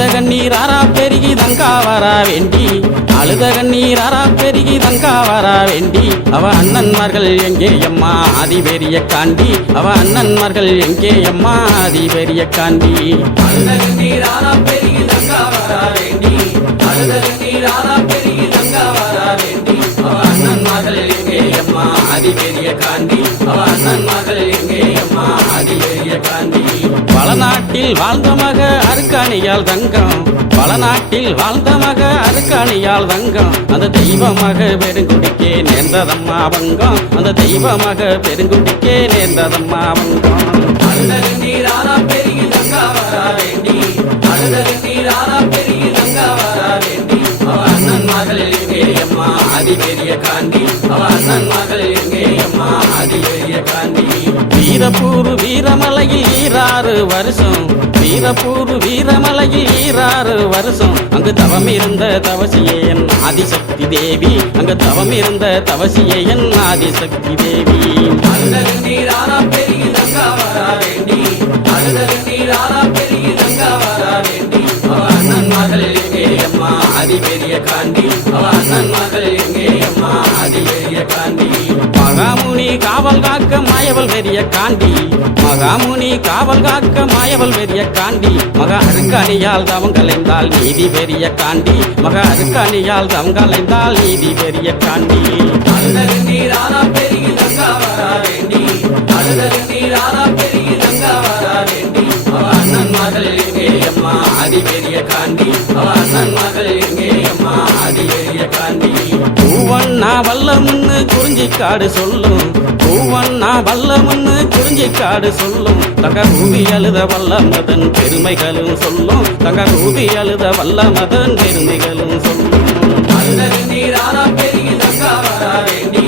அழுத கண்ணீர் ஆறா பெருகி தங்கா வரா வேண்டி. அழுத கண்ணீர் ஆறா பெருகி தங்கா வரா வேண்டி. அவ அண்ணன்மார்கள் எங்கே அம்மா ஆதி பெரிய காண்டி. அவ அண்ணன்மார்கள் எங்கே அம்மா ஆதி பெரிய காண்டி. அழுத கண்ணீர் ஆறா பெருகி தங்கா வரா வேண்டி. அழுத கண்ணீர் ஆறா பெருகி தங்கா வரா வேண்டி. அவ அண்ணன்மார்கள் எங்கே அம்மா ஆதி பெரிய காண்டி. அவ அண்ணன்மார்கள் நாட்டில் வாழ்ந்த மக அருக்காணியால் தங்கம். வளநாட்டில் வாழ்ந்த மக அருக்காணியால் தங்கம். அந்த தெய்வமாக பெருங்குடிக்கே நேர்ந்ததம்மா வங்கம். அந்த தெய்வமாக பெருங்குடிக்கே நேர்ந்ததம்மா வங்கம். வீரப்பூர் வீரமலையில் ஈராறு வருஷம். வீரப்பூர் வீரமலையில் ஈராறு வருஷம். அங்கு தவம் இருந்த தவசியன் ஆதிசக்தி தேவி. அங்கு தவம் இருந்த தவசியன் ஆதிசக்தி தேவி. அழுதகு நீராரா வரா வேண்டி. வரா வேண்டி. அண்ணன் மகள் எங்கே அம்மா? அதி பெரிய காண்டி. அவ அண்ணன் மகள் எங்கே அம்மா? அதி பெரிய காண்டி. மகாமுனி காவல் காக்க மாயவல் பெரிய காண்டி. மகாமுனி காவல் காக்க மாயவல் பெரிய காண்டி. மக அருக்காணியால் தவம் கலைந்தால் நீதி பெரிய காண்டி. மக அருக்காணியால் தவம் கலைந்தால் நீதி பெரிய காண்டி. அழுதகு பெருகி தங்கா வரா வேண்டி. பெருகி தங்கா வரா வேண்டி. அண்ணன் மகள் எங்கே அம்மா? அதி பெரிய காண்டி. அண்ணன் மகள் எங்கே அம்மா? அதி பெரிய காண்டி. பூவண்ணா வல்லமுன்னு குறிஞ்சி காடு சொல்லும். பூவண்ணா வல்லமுன்னு குறிஞ்சி காடு சொல்லும். தங்க ரூபி அழுத வல்லமதன் பெருமைகளும் சொல்லும். தங்க ரூபி அழுத வல்லமதன் பெருமைகளும் சொல்லும். அழுதகு பெருகி தங்கா வரா வேண்டி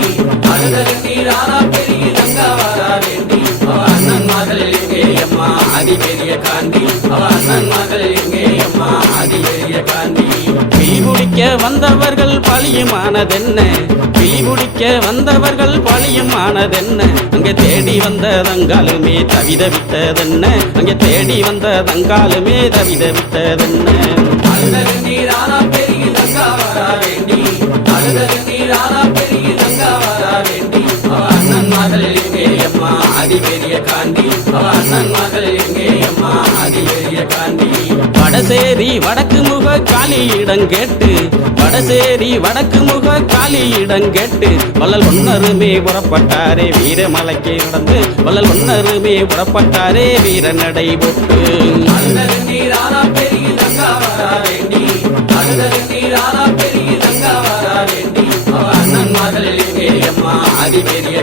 பெருகி தங்கா வரா வேண்டி அண்ணன் மகள் எங்கே அம்மா? அதி பெரிய காண்டி. அவ அண்ணன் மகள் எங்கே அம்மா? அதி பெரிய காண்டி. குடிக்க வந்தவர்கள் பழியுமானதென்ன? பீ குடிக்க வந்தவர்கள் பழியுமானதென்ன? அங்கே தேடி வந்த தங்காலுமே தவிதவித்ததென்ன அங்கே தேடி வந்த தங்காலுமே தவிதவித்ததென்ன அழுதகு நீராரா தங்கா வரா வேண்டி. அழுதகு நீராரா தங்கா வரா வேண்டி. அண்ணன் மகள் எங்கே அம்மா? அதி பெரிய காண்டி அண்ணன் மகள் எங்கே அம்மா? அதி பெரிய காண்டி. வடசேரி வடக்கு முக காலியிடம் கேட்டு வடசேரி வடக்கு முக காலியிடம் கேட்டு வள்ளல் ஒன்னருமே புறப்பட்டாரே வீரமலைக்கு நடந்து வள்ளல் ஒன்னருமே புறப்பட்டாரே வீர நடை போட்டு அவ அண்ணன் மகள் எங்கே அம்மா அதி பெரிய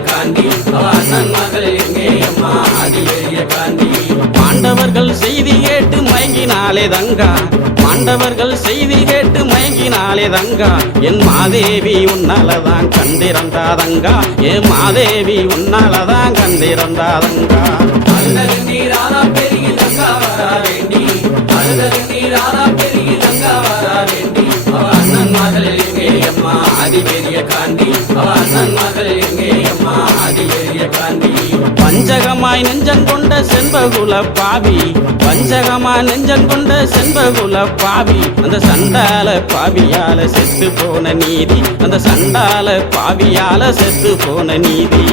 அண்ணன் மகள் எங்கே அம்மா அதி பாண்டவர்கள் செய்தி கேட்டு மயங்கினாலே தங்கா. பாண்டவர்கள் செய்தி கேட்டு மயங்கினாலே தங்கா. என் மாதேவி உன்னாலதான் கண்டிருந்தாதங்கா என் மாதேவி உன்னாலதான் கண்டிருந்தாதங்கா அழுதகு நீராரா தங்கா. வரா வேண்டி. அழுதகு நீராரா தங்கா வரா வேண்டி. அண்ணன் மகளில் எங்கே அம்மா? அதி பெரிய காண்டி அண்ணன் மகளில் எங்கே அம்மா? அதி பெரிய காண்டி. வஞ்சகமாய் நெஞ்சம் கொண்ட செண்பகுல பாவி. வஞ்சகமாய் நெஞ்சம் கொண்ட செண்பகுல பாவி. அந்த சண்டால பாவியால செத்து போன நீதி. அந்த சண்டால பாவியால செத்து போன நீதி.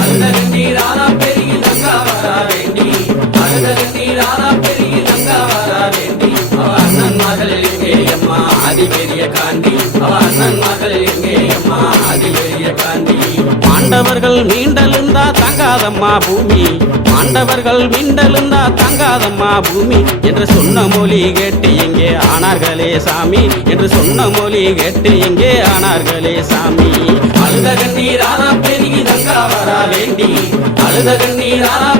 அழுதகு நீராரா பெருகி அண்ணன் மகள் எங்கே அம்மா அதி பெரிய காண்டி ஆண்டவர்கள் அண்ணன் மீண்டெழுந்தா தங்காதம்மா பூமி. ஆண்டவர்கள் மீண்டெழுந்தா தங்காதம்மா பூமி. என்று சொன்ன மொழி கேட்டு எங்கே ஆனார்களே சாமி. என்று சொன்ன மொழி கேட்டு எங்கே ஆனார்களே சாமி. அழுத கண்ணீராரா பெருகி தங்க அழுத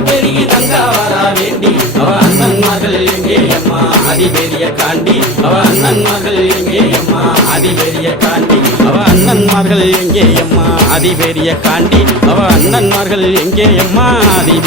பெருகி தங்கா வரா வேண்டி அவ அண்ணன் மகள் எங்கே அம்மா அதி காண்டி அவ அண்ணன் மகள் எங்கே அம்மா அதி காண்டி அவ எங்கே அம்மா காண்டி அவ அண்ணன்மார்கள் எங்கே அம்மா அதிபெரிய